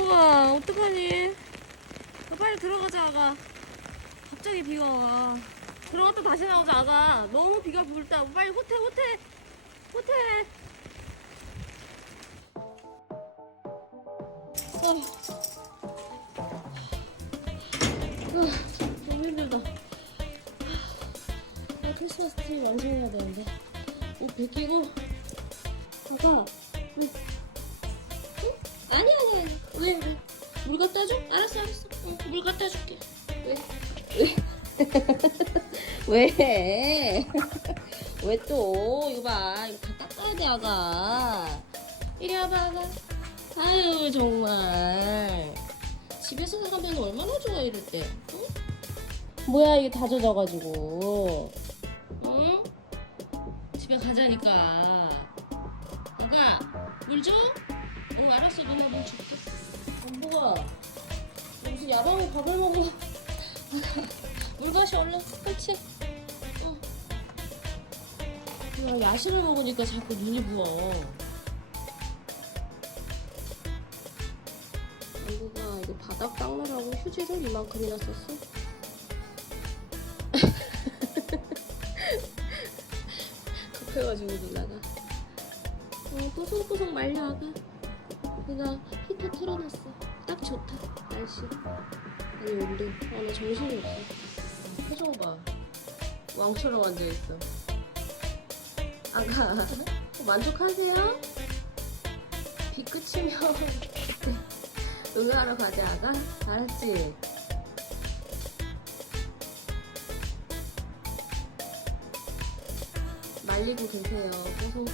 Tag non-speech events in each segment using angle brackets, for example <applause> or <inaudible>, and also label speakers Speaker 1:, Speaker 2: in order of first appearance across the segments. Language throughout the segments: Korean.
Speaker 1: 우와 어떡하니? 너 빨리 들어가자 아가. 갑자기 비가 와. 들어갔다 다시 나오자 아가. 너무 비가 불다. 빨리 호텔 호텔. 호텔. 어. 아, 너무 힘들다. 아, 크리스마스 트리 완성해야 되는데. 옷 벗기고? 아가 응. 응? 아니야 왜? 왜? 물 갖다 줘? 알았어 알았어 응, 물 갖다 줄게 왜? 왜? <laughs> 왜? <laughs> 왜 또? 이거 봐 이거 다 닦아야 돼 아가 이리 와봐 아가 아유 정말 집에서 하면 얼마나 좋아 이럴 때 응? 뭐야 이게 다 젖어가지고 응? 집에 가자니까 아가 물 줘? 응 알았어 누나 물 줄게 뭐가 무슨 야방에 밥을 먹어. <laughs> 물 마셔 얼른. 그렇지. 응. 야, 야식을 먹으니까 자꾸 눈이 부어. 아이고가 이거 바닥 닦느라고 휴지를 이만큼이나 썼어? <laughs> 급해가지고 누나가. 어, 뽀송뽀송 말려 아가. 누나 히터 틀어놨어. 딱 좋다. 날씨. 아니 온도 아나 정신이 없어. 표정 봐. 왕처럼 앉아 있어. 아가 만족하세요? 비 끝이면 그때 <laughs> 응하러 가자 아가. 알았지? 말리고 계세요. 똥고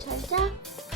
Speaker 1: 잘 자.